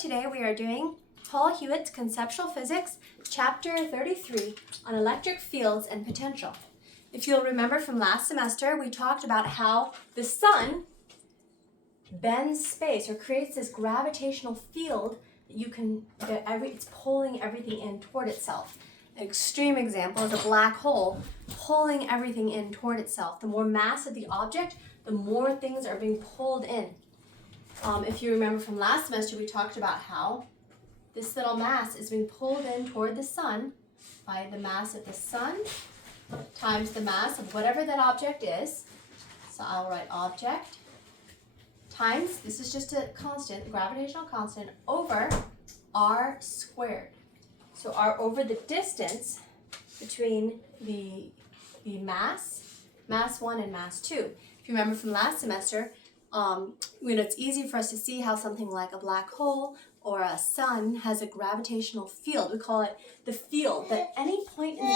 today we are doing Paul Hewitt's Conceptual Physics, Chapter 33 on electric fields and potential. If you'll remember from last semester, we talked about how the sun bends space or creates this gravitational field that it's pulling everything in toward itself. An extreme example is a black hole pulling everything in toward itself. The more mass of the object, the more things are being pulled in. If you remember from last semester, we talked about how this little mass is being pulled in toward the sun by the mass of the sun times the mass of whatever that object is. So I'll write object times, this is just a constant, the gravitational constant, over r squared. So r over the distance between the mass 1 and mass 2. If you remember from last semester, it's easy for us to see how something like a black hole or a sun has a gravitational field. We call it the field. That any point in the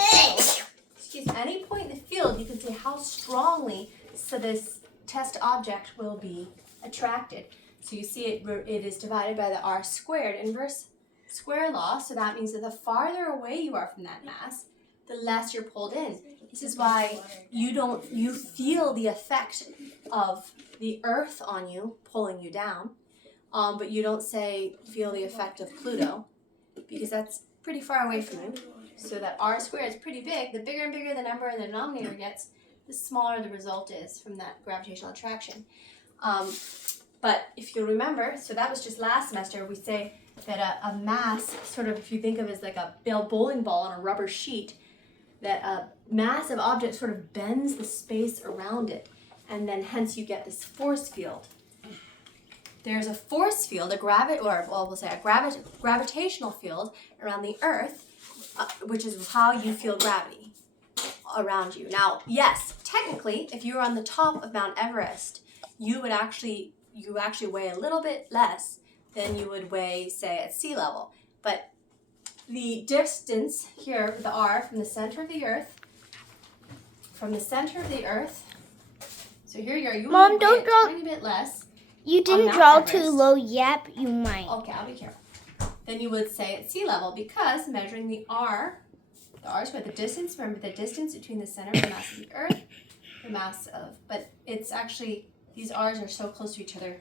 field, you can see how strongly this test object will be attracted. So you see it is divided by the r squared, inverse square law. So that means that the farther away you are from that mass, the less you're pulled in. This is why you feel the effect of the Earth on you, pulling you down, but you don't feel the effect of Pluto, because that's pretty far away from you. So that r squared is pretty big. The bigger and bigger the number in the denominator gets, the smaller the result is from that gravitational attraction. But if you'll remember, so that was just last semester, we say that a mass, sort of if you think of it as like a bowling ball on a rubber sheet, that a massive object sort of bends the space around it, and then hence you get this force field. There's a force field, a gravitational field around the Earth, which is how you feel gravity around you. Now, yes, technically, if you were on the top of Mount Everest, you actually weigh a little bit less than you would weigh, say, at sea level. But the distance here, the r, from the center of the Earth, so here you are, you Mom, would don't weigh a draw. tiny bit less. You didn't draw too low yet, but you might. Okay, I'll be careful. Then you would say at sea level, because measuring the r squared, the distance, remember the distance between the center of the mass of the Earth, but it's actually, these r's are so close to each other,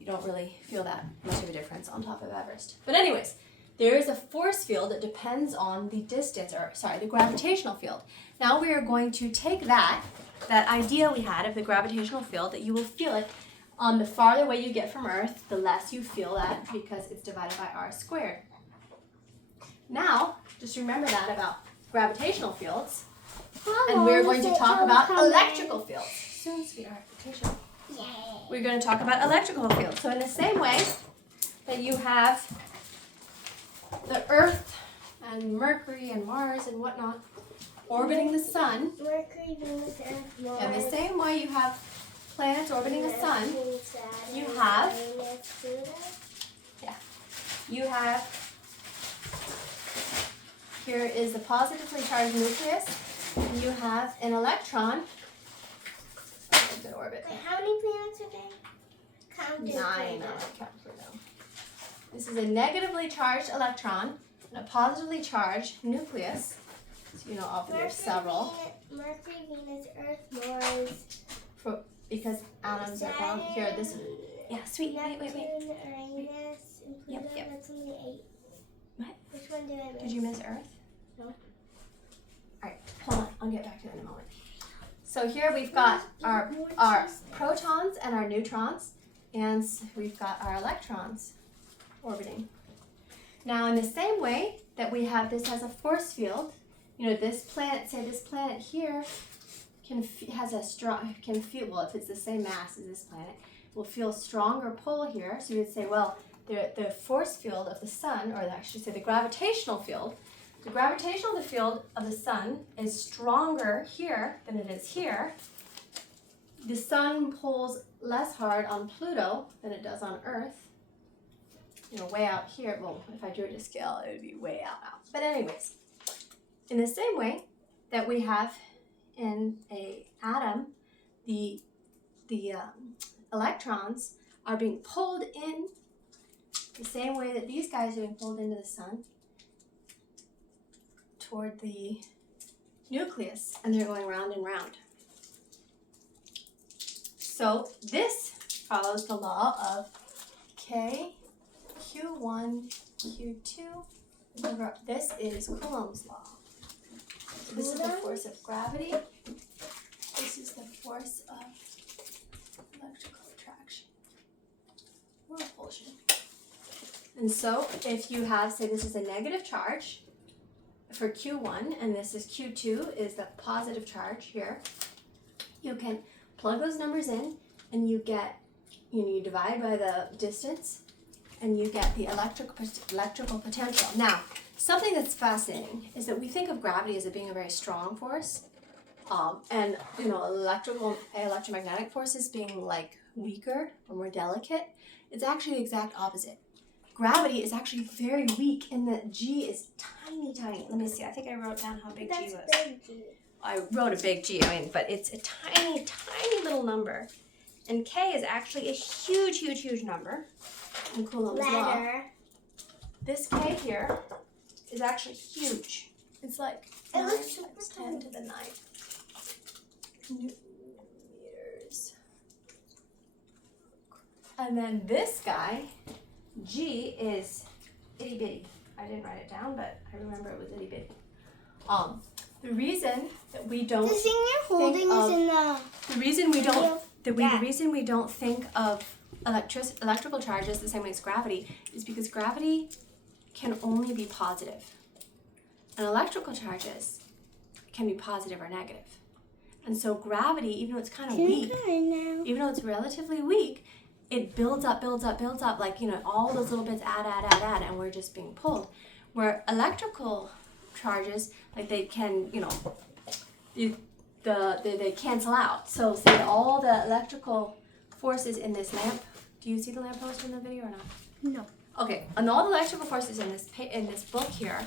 you don't really feel that much of a difference on top of Everest. But anyways, there is a force field that depends on the the gravitational field. Now we are going to take that idea we had of the gravitational field, that you will feel it the farther away you get from Earth, the less you feel that, because it's divided by r squared. Now, just remember that about gravitational fields, and we're going to talk about electrical fields. Soon, sweetheart, vacation. We're going to talk about electrical fields. So in the same way that you have the Earth and Mercury and Mars and whatnot orbiting the sun, Mercury, Venus, Earth, Mars. in the same way you have planets orbiting the sun, you have, here is the positively charged nucleus, and you have an electron. Good orbit. Wait, how many planets are there? Count 9. This is a negatively charged electron and a positively charged nucleus. So you know, obviously there's several. Mercury, Venus, Earth, Mars. Because atoms are bound here. This. Yeah, sweet. Neptune, Wait. Uranus, and Pluto. Yep. That's only 8. What? Which one did I miss? Did you miss Earth? No. All right, hold on. I'll get back to it in a moment. So here we've got our protons and our neutrons, and we've got our electrons orbiting. Now, in the same way that we have this as a force field, this planet here if it's the same mass as this planet, will feel stronger pull here. So you would say, well, the force field of the sun, or I should say the gravitational field of the sun is stronger here than it is here. The sun pulls less hard on Pluto than it does on Earth. Way out here. Well, if I drew it to scale, it would be way out. But anyways, in the same way that we have in a atom, the electrons are being pulled in the same way that these guys are being pulled into the sun toward the nucleus, and they're going round and round. So this follows the law of K, Q1, Q2. This is Coulomb's law. So this is the force of gravity. This is the force of electrical attraction or repulsion. And so if you have, say this is a negative charge for Q1 and this is Q2 is the positive charge here, you can plug those numbers in and you get, you divide by the distance and you get the electrical potential. Now, something that's fascinating is that we think of gravity as it being a very strong force, and electromagnetic forces being like weaker or more delicate. It's actually the exact opposite. Gravity is actually very weak in that G is tiny, tiny. Let me see, I think I wrote down how big G was. Big G. I wrote a big G, but it's a tiny, tiny little number. And K is actually a huge, huge, huge number in Coulomb's law. Letter. This K here is actually huge. It's like 9 times 10 to the 9th meters. And then this guy, G, is itty bitty. I didn't write it down, but I remember it was itty bitty. The reason that we don't The thing you're holding is in the reason we don't the reason we don't think of electrical charges the same way as gravity is because gravity can only be positive. And electrical charges can be positive or negative. And so gravity, even though it's kind of weak, even though it's relatively weak, it builds up, like, all those little bits add, and we're just being pulled. Where electrical charges, like they can, they cancel out. So say all the electrical forces in this lamp, do you see the lamp poster in the video or not? No. Okay, and all the electrical forces in this book here,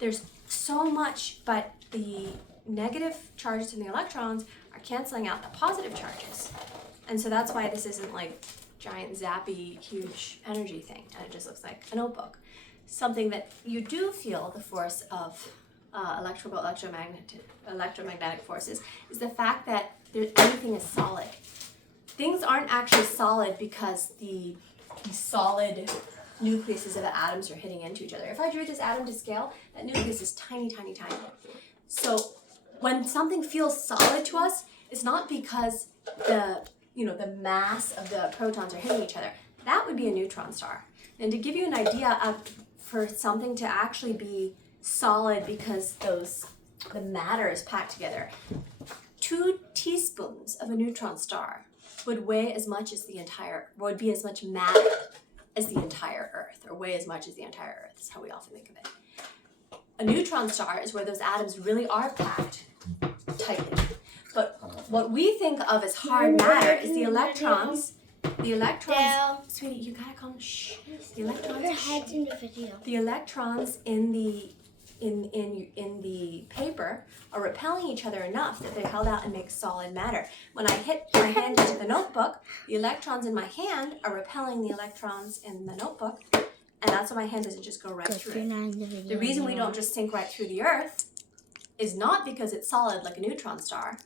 there's so much, but the negative charges in the electrons are canceling out the positive charges. And so that's why this isn't like giant zappy huge energy thing, and it just looks like a notebook. Something that you do feel the force of electromagnetic forces is the fact that everything is solid. Things aren't actually solid because the solid nucleuses of the atoms are hitting into each other. If I drew this atom to scale, that nucleus is tiny, tiny, tiny. So when something feels solid to us, it's not because the mass of the protons are hitting each other. That would be a neutron star. And to give you an idea of for something to actually be solid because the matter is packed together, 2 teaspoons of a neutron star would weigh as much as would be as much matter as the entire Earth, or weigh as much as the entire Earth. That's how we often think of it. A neutron star is where those atoms really are packed tightly. But what we think of as hard matter is the electrons. The electrons, sweetie, you gotta calm. Shh. The electrons. Your head's in the video. The electrons in the paper are repelling each other enough that they're held out and make solid matter. When I hit my hand into the notebook, the electrons in my hand are repelling the electrons in the notebook, and that's why my hand doesn't just go right through it. The reason we don't just sink right through the Earth is not because it's solid like a neutron star.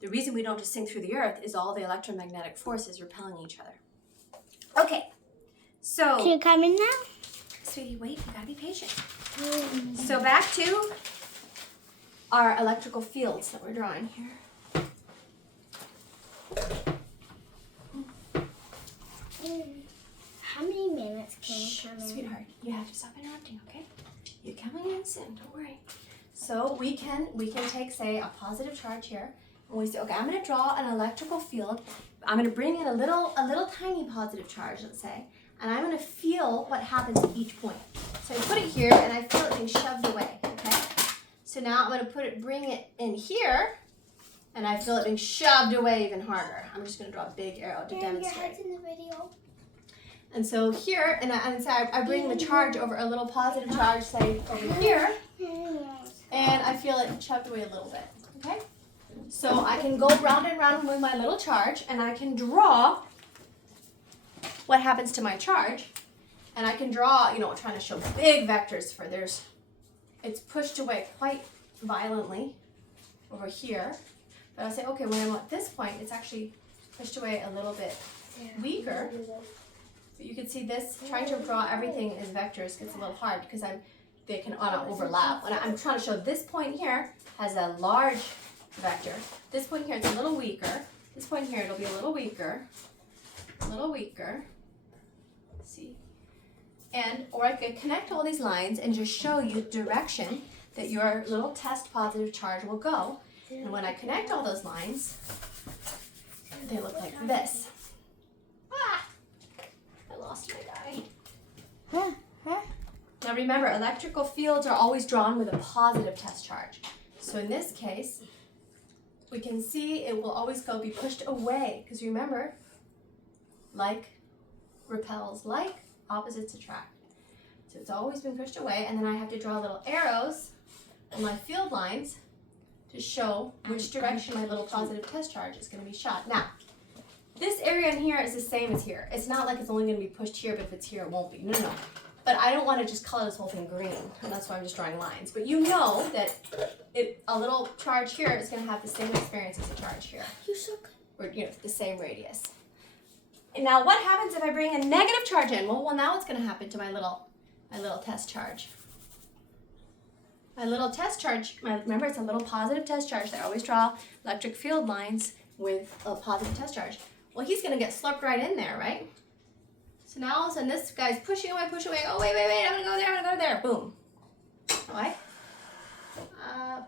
The reason we don't just sink through the Earth is all the electromagnetic forces repelling each other. Okay, so... Can you come in now? Sweetie, wait, you gotta be patient. So back to our electrical fields that we're drawing here. How many minutes can you come in? Sweetheart, you have to stop interrupting, okay? You're coming in soon, don't worry. So we can take, say, a positive charge here, and we say, okay, I'm gonna draw an electrical field. I'm gonna bring in a little tiny positive charge, let's say, and I'm gonna feel what happens at each point. So I put it here, and I feel it being shoved away, okay? So now I'm gonna bring it in here, and I feel it being shoved away even harder. I'm just gonna draw a big arrow to demonstrate. Your head's in the video. And so here, and I bring the charge over a little positive charge, say over here, and I feel it shoved away a little bit, okay? So I can go round and round with my little charge, and I can draw what happens to my charge. And I can draw, you know, trying to show big vectors for it's pushed away quite violently over here. But I'll say, okay, when I'm at this point, it's actually pushed away a little bit weaker. But you can see this, trying to draw everything as vectors gets a little hard because they can overlap. When I'm trying to show this point here has a large vector. This point here is a little weaker. This point here, it'll be a little weaker. See? Or I could connect all these lines and just show you direction that your little test positive charge will go. And when I connect all those lines, they look like this. Ah! I lost my guy. Now remember, electrical fields are always drawn with a positive test charge. So in this case, we can see it will always be pushed away. Because remember, like repels like, opposites attract. So it's always been pushed away, and then I have to draw little arrows on my field lines to show which direction my little positive test charge is going to be shot. Now, this area in here is the same as here. It's not like it's only going to be pushed here, but if it's here, it won't be. No. But I don't want to just color this whole thing green, and that's why I'm just drawing lines. But you know that a little charge here is going to have the same experience as a charge here. You're so good. Or, you know, the same radius. And now what happens if I bring a negative charge in? Well, now what's going to happen to my little test charge? My little test charge, remember it's a little positive test charge. I always draw electric field lines with a positive test charge. Well, he's going to get slurped right in there, right? So now all of a sudden this guy's pushing away. Oh, wait, I'm going to go there. Boom. What?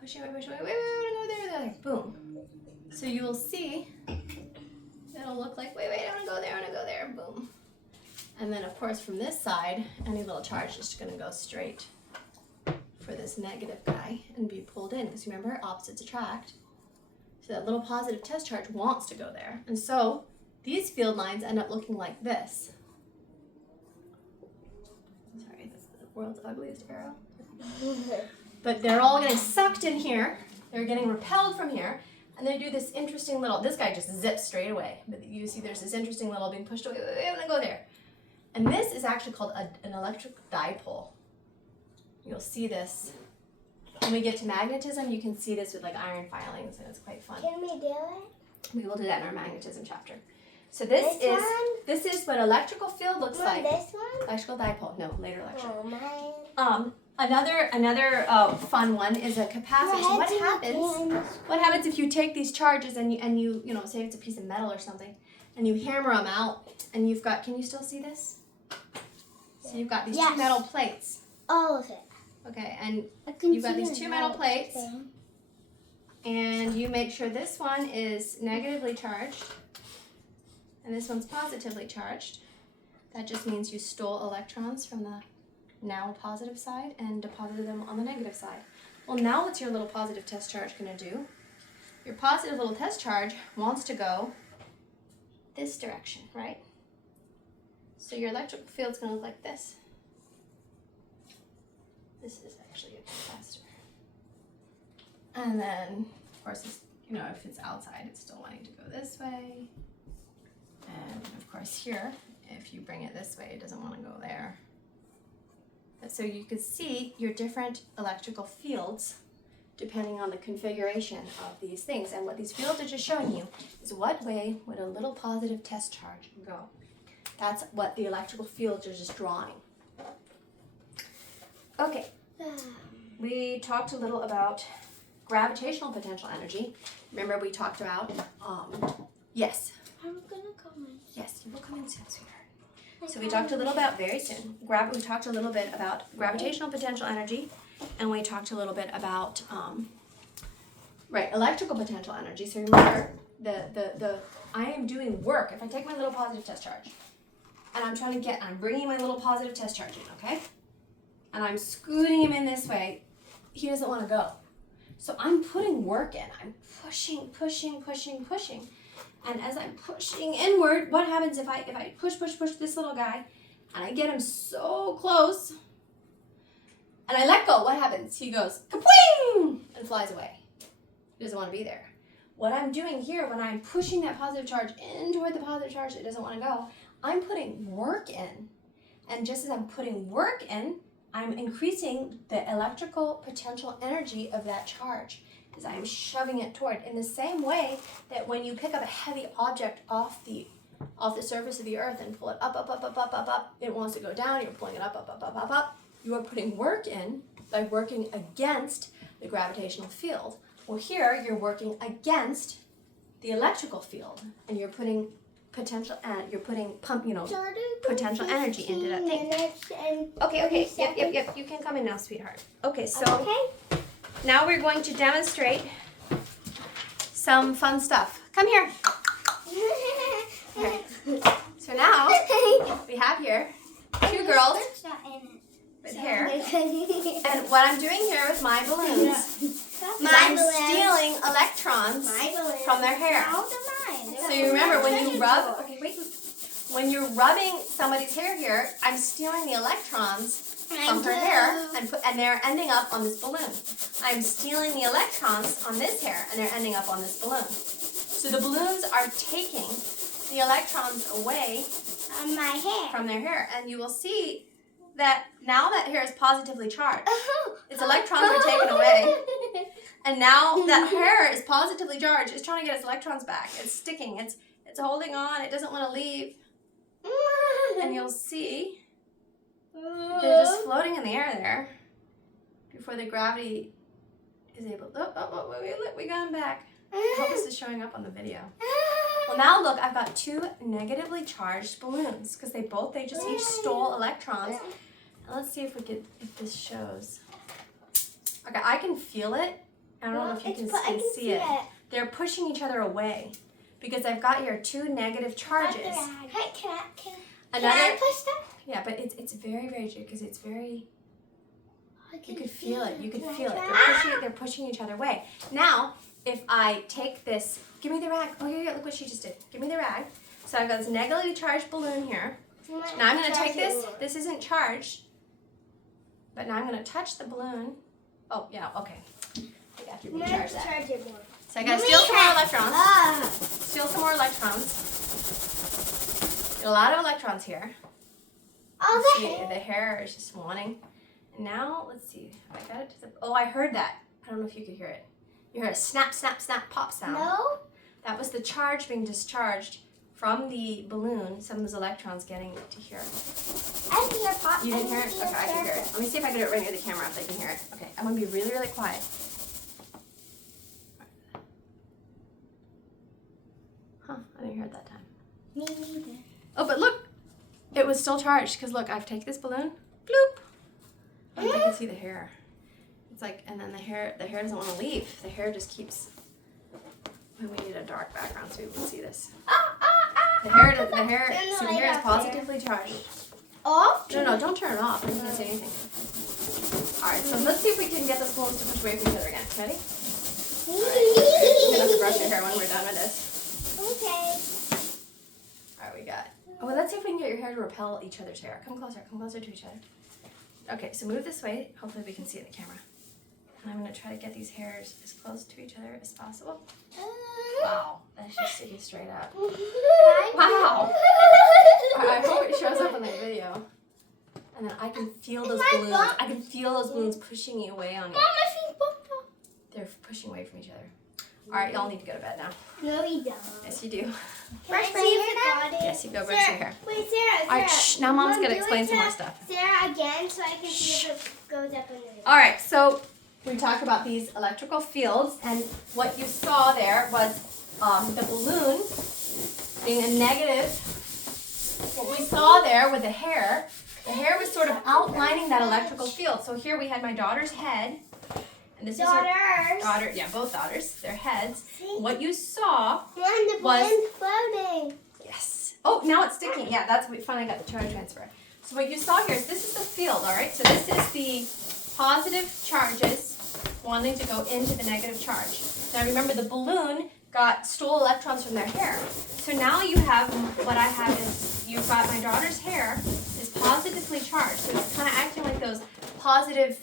Pushing away. Wait, I'm going to go there. Boom. So you will see it'll look like, wait, I'm going to go there. Boom. And then, of course, from this side, any little charge is just going to go straight for this negative guy and be pulled in. Because remember, opposites attract. So that little positive test charge wants to go there. And so these field lines end up looking like this. Sorry, that's the world's ugliest arrow. But they're all getting sucked in here. They're getting repelled from here. And they do this interesting little, this guy just zips straight away. But you see there's this interesting little being pushed away. I'm going to go there. And this is actually called an electric dipole. You'll see this. When we get to magnetism, you can see this with like iron filings, and it's quite fun. Can we do it? We will do that in our magnetism chapter. So this is what electrical field looks like. This one? Electrical dipole. No, later lecture. Oh, Another fun one is a capacitor. So what happens if you take these charges and you say it's a piece of metal or something, and you hammer them out, and you've got, can you still see this? So you've got these two metal plates. All of it. Okay, and you've got these two metal plates, and you make sure this one is negatively charged, and this one's positively charged. That just means you stole electrons from the now positive side and deposited them on the negative side. Well, now what's your little positive test charge going to do? Your positive little test charge wants to go this direction, right? So your electric field's going to look like this. This is actually a capacitor. And then, of course, it's, if it's outside, it's still wanting to go this way. And of course here, if you bring it this way, it doesn't want to go there. But so you can see your different electrical fields depending on the configuration of these things. And what these fields are just showing you is what way would a little positive test charge go. That's what the electrical fields are just drawing. Okay, we talked a little about gravitational potential energy. Remember we talked about, yes. I'm going to come in. Yes, you will come in soon, sweetheart. So we talked a little about, very soon, we talked a little bit about gravitational potential energy, and we talked a little bit about, electrical potential energy. So remember, I am doing work. If I take my little positive test charge, and I'm bringing my little positive test charge in, okay? And I'm scooting him in this way, he doesn't want to go. So I'm putting work in. I'm pushing. And as I'm pushing inward, what happens if I push this little guy, and I get him so close, and I let go, what happens? He goes, kapwing, and flies away. He doesn't want to be there. What I'm doing here, when I'm pushing that positive charge in toward the positive charge that doesn't want to go, I'm putting work in. And just as I'm putting work in, I'm increasing the electrical potential energy of that charge as I'm shoving it toward. In the same way that when you pick up a heavy object off the surface of the earth and pull it up, it wants to go down, you're pulling it up. You are putting work in by working against the gravitational field. Well, here you're working against the electrical field, and you're putting potential energy into that thing. Okay. Yep. You can come in now, sweetheart. Okay, so now we're going to demonstrate some fun stuff. Come here. Okay. So now we have here two girls with hair, and what I'm doing here with my balloons is I'm stealing electrons from their hair. So you remember when you're rubbing somebody's hair here, I'm stealing the electrons from her hair and they're ending up on this balloon. I'm stealing the electrons on this hair and they're ending up on this balloon. So the balloons are taking the electrons away from their hair, and you will see that now that hair is positively charged. Its electrons are taken away. And now that hair is positively charged. It's trying to get its electrons back. It's sticking. It's holding on. It doesn't want to leave. And you'll see they're just floating in the air there before the gravity is able. We got them back. I hope this is showing up on the video. Well, now look, I've got two negatively charged balloons because they just each stole electrons. And let's see if this shows. Okay, I can feel it. I don't know if you can see it. They're pushing each other away because I've got here two negative charges. Can I push them? Yeah, but it's very, very good because it's very. You could feel it. You could feel it. They're pushing each other away. Now, if I take this, give me the rag. Oh yeah, look what she just did. Give me the rag. So I've got this negatively charged balloon here. Now I'm going to take this. This isn't charged, but now I'm going to touch the balloon. Oh yeah, okay. I got to recharge that. So I got to steal some more electrons. Steal some more electrons. Get a lot of electrons here. See, the hair is just wanting. And now, let's see. I got it to the. Oh, I heard that. I don't know if you could hear it. You heard a snap, snap, snap pop sound. No. That was the charge being discharged from the balloon. Some of those electrons getting to here. I hear pop. You didn't hear it? Okay, I can hear it. Let me see if I can do it right near the camera if they can hear it. Okay, I'm going to be really, really quiet. Huh, I didn't hear it that time. Me neither. Oh, but look. It was still charged because look, I've taken this balloon. Bloop. And I can see the hair. It's like, and then the hair doesn't want to leave. The hair just keeps. And we need a dark background so we can see this. The hair is positively charged. Off? No, don't turn it off. I can't see anything. All right, so let's see if we can get the balloons to push away from each other again. Ready? All right. You're gonna have to brush your hair when we're done with this. Okay. All right, we got. Oh, well, let's see if we can get your hair to repel each other's hair. Come closer to each other. Okay, so move this way. Hopefully we can see it in the camera. And I'm going to try to get these hairs as close to each other as possible. Wow, that's just sticking straight up. Wow. I hope it shows up in the video. And then I can feel those balloons. I can feel those balloons pushing you away on you. They're pushing away from each other. All right, y'all need to go to bed now. No, you don't. Yes, you do. Brush my hair now? Yes, you go brush your hair. Wait, Sarah. All right, shh. Now Mom's going to explain some more stuff. Sarah, again, so I can see if it goes up in the video. All right, so we talked about these electrical fields, and what you saw there was the balloon being a negative. What we saw there with the hair was sort of outlining that electrical field. So here we had my daughter's head. And this is her daughter, yeah, both daughters, their heads. See? What you saw the balloon's floating. Yes. Oh, now it's sticking. Yeah, that's we finally got the charge transfer. So what you saw here is this is the field, all right? So this is the positive charges wanting to go into the negative charge. Now remember, the balloon stole electrons from their hair. So now you have, what I have is, you've got my daughter's hair is positively charged. So it's kind of acting like those positive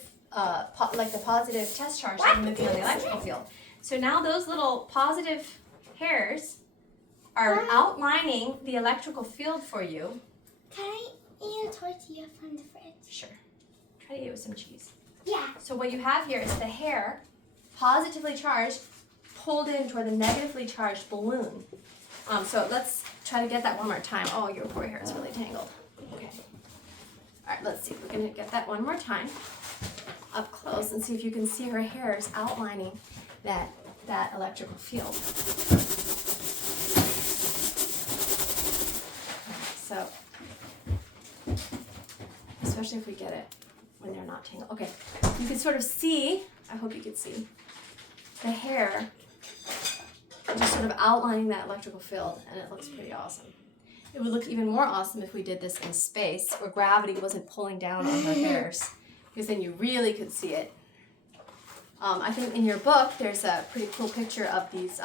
like the positive test charge that I'm moving on the electrical field. So now those little positive hairs are outlining the electrical field for you. Can I And a tortilla from the fridge. Sure. Try to eat it with some cheese. Yeah. So what you have here is the hair, positively charged, pulled in toward the negatively charged balloon. So let's try to get that one more time. Oh, your poor hair is really tangled. Okay. All right, let's see. We're going to get that one more time up close and see if you can see her hairs outlining that electrical field. So, especially if we get it when they're not tangled. Okay, you can sort of see, I hope you can see, the hair just sort of outlining that electrical field, and it looks pretty awesome. It would look even more awesome if we did this in space where gravity wasn't pulling down on her hairs, because then you really could see it. I think in your book there's a pretty cool picture of these,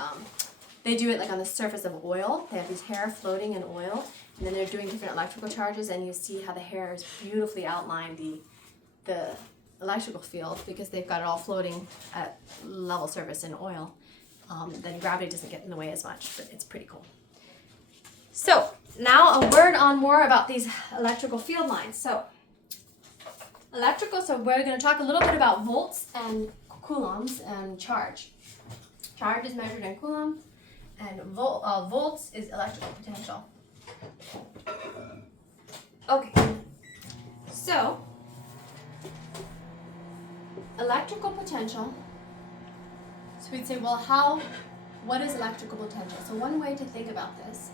they do it like on the surface of oil. They have these hair floating in oil, and then they're doing different electrical charges, and you see how the hairs beautifully outline the electrical field because they've got it all floating at level surface in oil. Then gravity doesn't get in the way as much, but it's pretty cool. So now a word on more about these electrical field lines. So we're going to talk a little bit about volts and coulombs and charge. Charge is measured in coulombs, and volts is electrical potential. Okay, so electrical potential. So we'd say, well, what is electrical potential? So one way to think about this,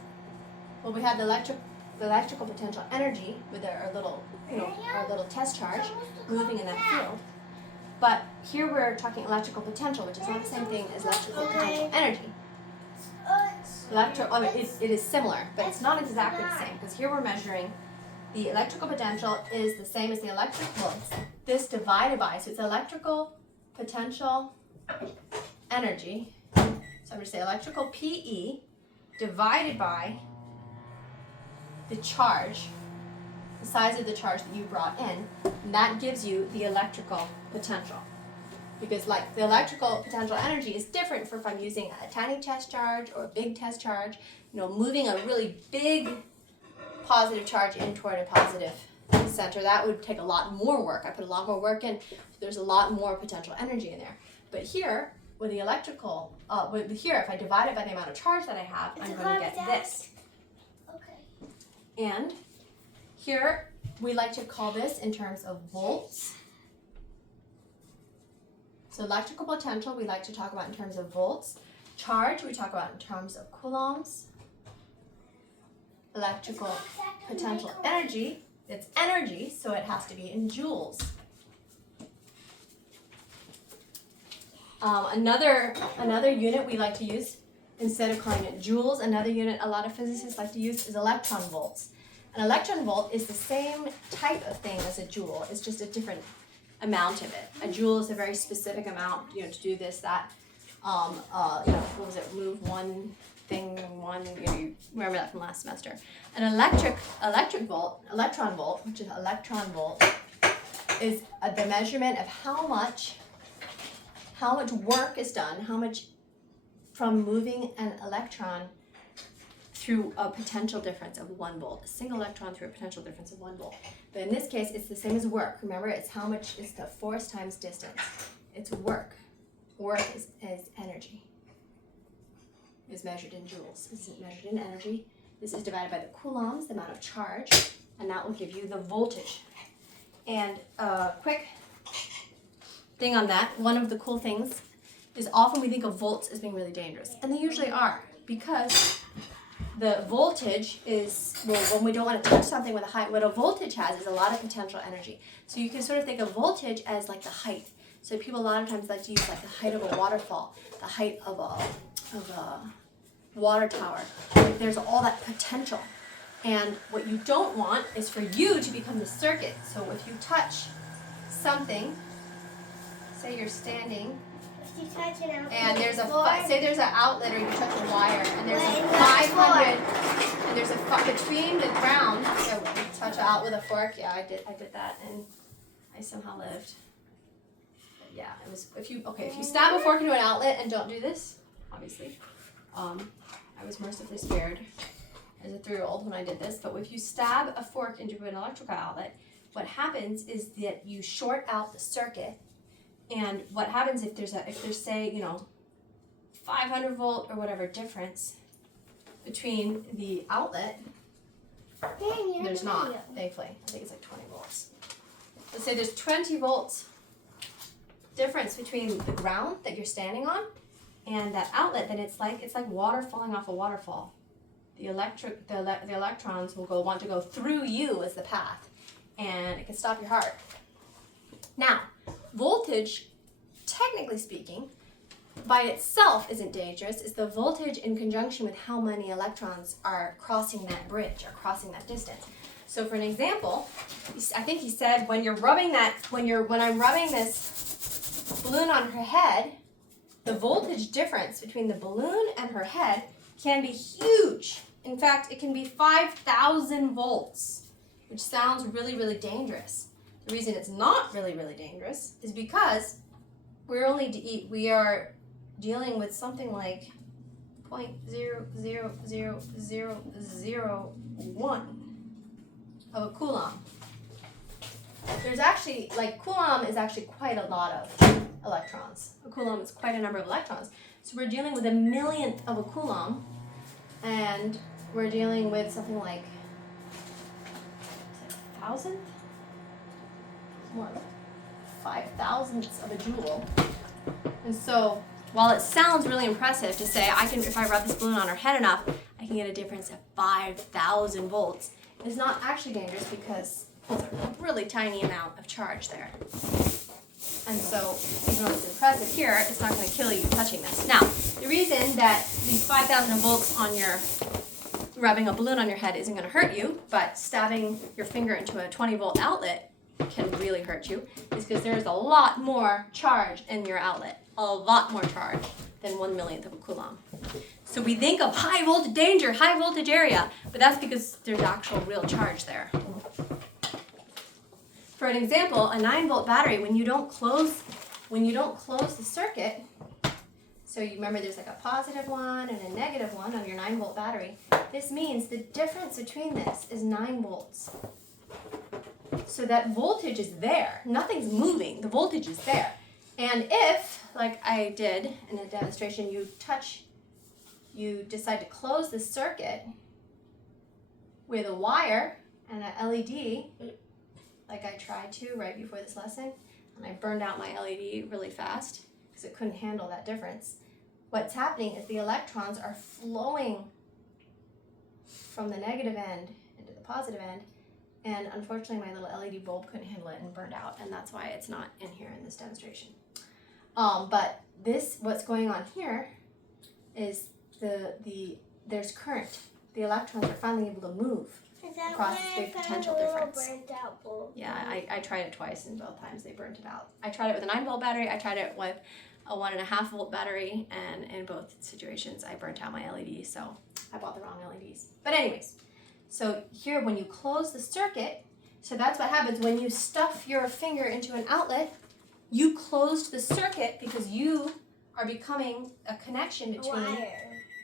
well, we have the electrical potential energy with our little test charge moving in that field. But here we're talking electrical potential, which is not the same thing as electrical potential energy. It is similar, but it's not exactly the same, because here we're measuring the electrical potential is the same as the electric volts. This divided by, so it's electrical potential energy. So I'm going to say electrical PE divided by the charge, the size of the charge that you brought in, and that gives you the electrical potential. Because like the electrical potential energy is different if I'm using a tiny test charge or a big test charge, moving a really big positive charge in toward a positive center. That would take a lot more work. I put a lot more work in, so there's a lot more potential energy in there. But here, with the electrical, here, if I divide it by the amount of charge that I have, I'm going to get this. Okay. And here, we like to call this in terms of volts. So electrical potential, we like to talk about in terms of volts. Charge, we talk about in terms of coulombs. Electrical potential energy, it's energy, so it has to be in joules. Another unit we like to use, instead of calling it joules, another unit a lot of physicists like to use is electron volts. An electron volt is the same type of thing as a joule, it's just a different amount of it. A joule is a very specific amount, to do this, that, what was it, move one thing, you remember that from last semester. An electron volt, which is electron volt, is the measurement of how much work is done, how much from moving an electron through a potential difference of 1 volt. A single electron through a potential difference of 1 volt. But in this case, it's the same as work. Remember, it's how much is the force times distance. It's work. Work is energy. Is measured in joules. This is measured in energy. This is divided by the coulombs, the amount of charge, and that will give you the voltage. And a quick thing on that, one of the cool things is often we think of volts as being really dangerous, and they usually are, because the voltage is, when we don't want to touch something with a height, what a voltage has is a lot of potential energy. So you can sort of think of voltage as like the height. So people a lot of times like to use like the height of a waterfall, the height of a water tower. There's all that potential. And what you don't want is for you to become the circuit. So if you touch something, say you're standing, and there's say there's an outlet, or you touch a wire, and there's a 500, and there's a between the ground. So you touch out with a fork. Yeah, I did that, and I somehow lived. But yeah, it was if you stab a fork into an outlet and don't do this, obviously. I was mercifully spared, as a 3-year-old when I did this, but if you stab a fork into an electrical outlet, what happens is that you short out the circuit. And what happens if there's say, 500 volt or whatever difference between the outlet, there's not, thankfully. I think it's like 20 volts. Let's say there's 20 volts difference between the ground that you're standing on and that outlet, then it's like water falling off a waterfall. The electrons will want to go through you as the path, and it can stop your heart. Now, voltage, technically speaking, by itself isn't dangerous. It's the voltage in conjunction with how many electrons are crossing that bridge or crossing that distance. So for an example, I think he said when I'm rubbing this balloon on her head, the voltage difference between the balloon and her head can be huge. In fact, it can be 5,000 volts, which sounds really, really dangerous. The reason it's not really, really dangerous is because we are dealing with something like 0.00001 of a coulomb. There's actually, coulomb is actually quite a lot of electrons. A coulomb is quite a number of electrons. So we're dealing with a millionth of a coulomb, and we're dealing with something like 1,000th? More like 5,000ths of a joule. And so, while it sounds really impressive to say, if I rub this balloon on her head enough, I can get a difference of 5,000 volts, it's not actually dangerous because there's a really tiny amount of charge there. And so, even though it's impressive here, it's not going to kill you touching this. Now, the reason that these 5,000 volts on rubbing a balloon on your head isn't going to hurt you, but stabbing your finger into a 20-volt outlet can really hurt you, is because there's a lot more charge in your outlet. A lot more charge than 1/1,000,000th of a coulomb. So we think of high voltage danger, high voltage area, but that's because there's actual real charge there. For an example, a 9-volt battery, when you don't close the circuit, so you remember there's like a positive one and a negative one on your 9-volt battery, this means the difference between this is 9 volts. So that voltage is there. Nothing's moving. The voltage is there. And if, like I did in a demonstration, you decide to close the circuit with a wire and an LED, like I tried to right before this lesson, and I burned out my LED really fast because it couldn't handle that difference. What's happening is the electrons are flowing from the negative end into the positive end, and unfortunately my little LED bulb couldn't handle it and burned out, and that's why it's not in here in this demonstration. But what's going on here is there's current. The electrons are finally able to move across this big potential difference. Yeah, I tried it twice, and both times they burnt it out. I tried it with a 9-volt battery, I tried it with a 1.5-volt battery, and in both situations I burnt out my LEDs, so I bought the wrong LEDs. But anyways, so here when you close the circuit, so that's what happens when you stuff your finger into an outlet, you closed the circuit because you are becoming a connection between,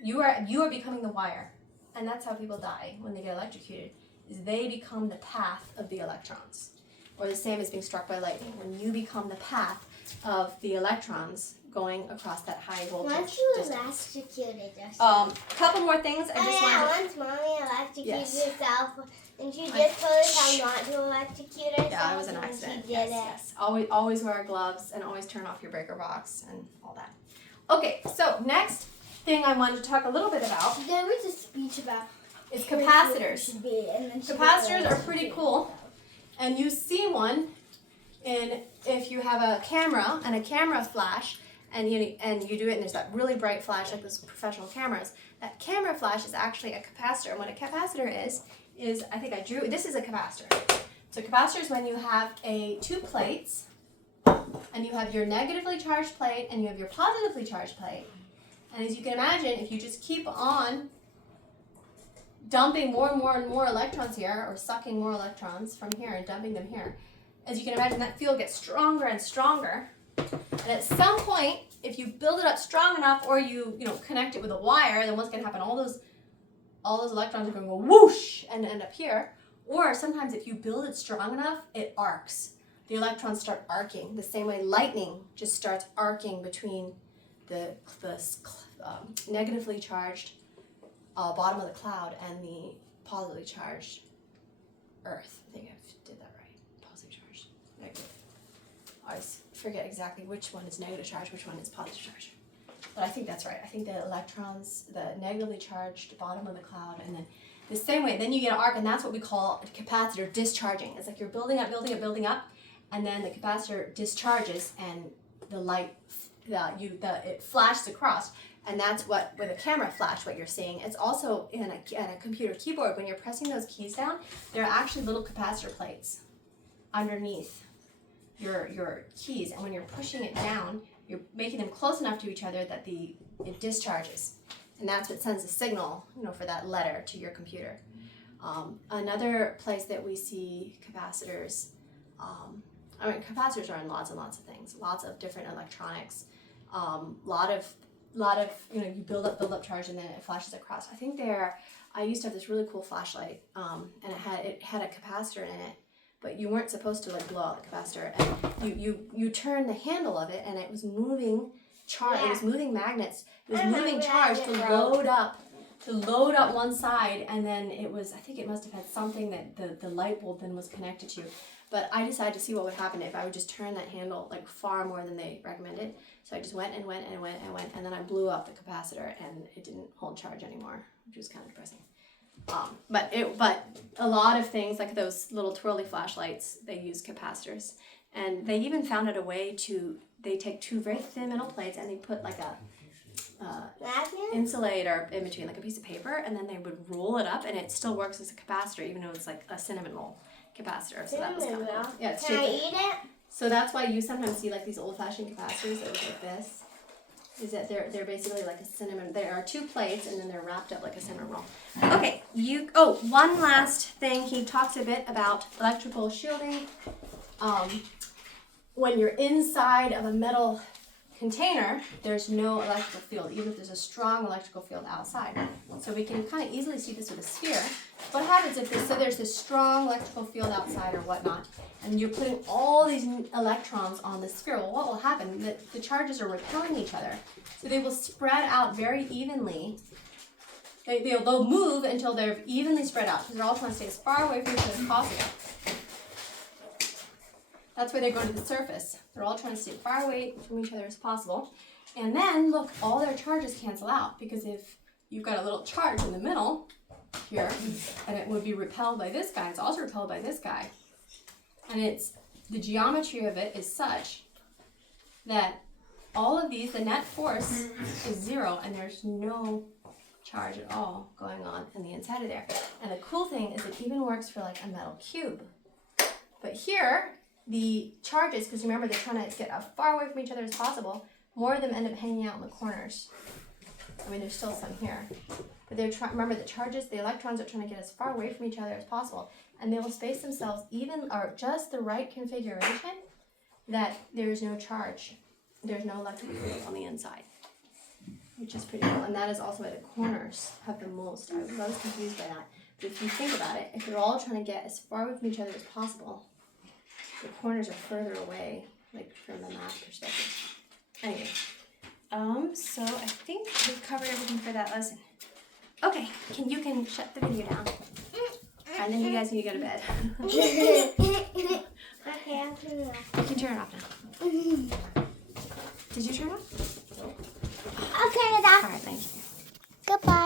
you are becoming the wire. And that's how people die when they get electrocuted, is they become the path of the electrons. Or the same as being struck by lightning, when you become the path of the electrons going across that high voltage Once you distance. electrocuted yourself. A couple more things I just wanted once Mommy electrocuted herself, and she I- just told us how not to electrocute herself. Yeah, it was an and accident. She did Yes. Always wear gloves and always turn off your breaker box and all that. Okay, so next thing I wanted to talk a little bit about There was a speech about is capacitors. Capacitors Capacitors are pretty cool, and you see one if you have a camera and a camera flash, and you do it, and there's that really bright flash like those professional cameras. That camera flash is actually a capacitor, and what a capacitor is I think I drew. This is a capacitor. So capacitor is when you have two plates, and you have your negatively charged plate and you have your positively charged plate. And as you can imagine, if you just keep on dumping more and more and more electrons here, or sucking more electrons from here and dumping them here, as you can imagine, that field gets stronger and stronger. And at some point, if you build it up strong enough, or you connect it with a wire, then what's going to happen? All those all those electrons are going to go whoosh and end up here. Or sometimes if you build it strong enough, it arcs. The electrons start arcing the same way lightning just starts arcing between the negatively charged bottom of the cloud and the positively charged Earth. I think I did that right. Positively charged, negative. I always forget exactly which one is negative charge, which one is positive charge. But I think that's right. I think the electrons, the negatively charged bottom of the cloud, and then the same way, then you get an arc, and that's what we call a capacitor discharging. It's like you're building up, and then the capacitor discharges, and the light, it flashes across, and that's what, with a camera flash, what you're seeing. It's also in a computer keyboard, when you're pressing those keys down, there are actually little capacitor plates underneath your keys, and when you're pushing it down, you're making them close enough to each other that it discharges, and that's what sends the signal, for that letter to your computer. Another place that we see capacitors, capacitors are in lots and lots of things, lots of different electronics, lot of you build up charge and then it flashes across. I used to have this really cool flashlight, and it had a capacitor in it. But you weren't supposed to blow out the capacitor, and you turn the handle of it, and it was moving charge. Yeah. It was moving magnets. It was moving charge to load up one side, and then I think it must have had something that the light bulb then was connected to. But I decided to see what would happen if I would just turn that handle far more than they recommended. So I just went, and then I blew up the capacitor, and it didn't hold charge anymore, which was kind of depressing. But a lot of things like those little twirly flashlights, they use capacitors, and they even found out a way they take two very thin metal plates and they put insulator in between, a piece of paper, and then they would roll it up, and it still works as a capacitor, even though it's a cinnamon roll capacitor. So that was kind of cool. Yeah, Can I eat it? So that's why you sometimes see these old-fashioned capacitors that look like this. Is that they're basically like a cinnamon. There are two plates, and then they're wrapped up like a cinnamon roll. Okay, one last thing. He talks a bit about electrical shielding. When you're inside of a metal container, there's no electrical field, even if there's a strong electrical field outside. So we can kind of easily see this with a sphere. What happens if there's this strong electrical field outside or whatnot, and you're putting all these electrons on the sphere? Well, what will happen? The charges are repelling each other, so they will spread out very evenly. They'll move until they're evenly spread out, because they're all trying to stay as far away from each other as possible. That's why they go to the surface. They're all trying to stay far away from each other as possible. And then, look, all their charges cancel out, because if you've got a little charge in the middle here, and it would be repelled by this guy, it's also repelled by this guy. And the geometry of it is such that all of these, the net force is zero, and there's no charge at all going on in the inside of there. And the cool thing is it even works for a metal cube. But here, the charges, because remember they're trying to get as far away from each other as possible, more of them end up hanging out in the corners. There's still some here. But remember the electrons are trying to get as far away from each other as possible, and they will space themselves or just the right configuration that there's no charge. There's no electrical field on the inside, which is pretty cool. And that is also why the corners have the most. I was confused by that. But if you think about it, if they're all trying to get as far away from each other as possible, the corners are further away, from the math perspective. Anyway, so I think we've covered everything for that lesson. Okay, you can shut the video down, and then you guys need to go to bed. Okay, I'll turn it off. You can turn it off now. Did you turn it off?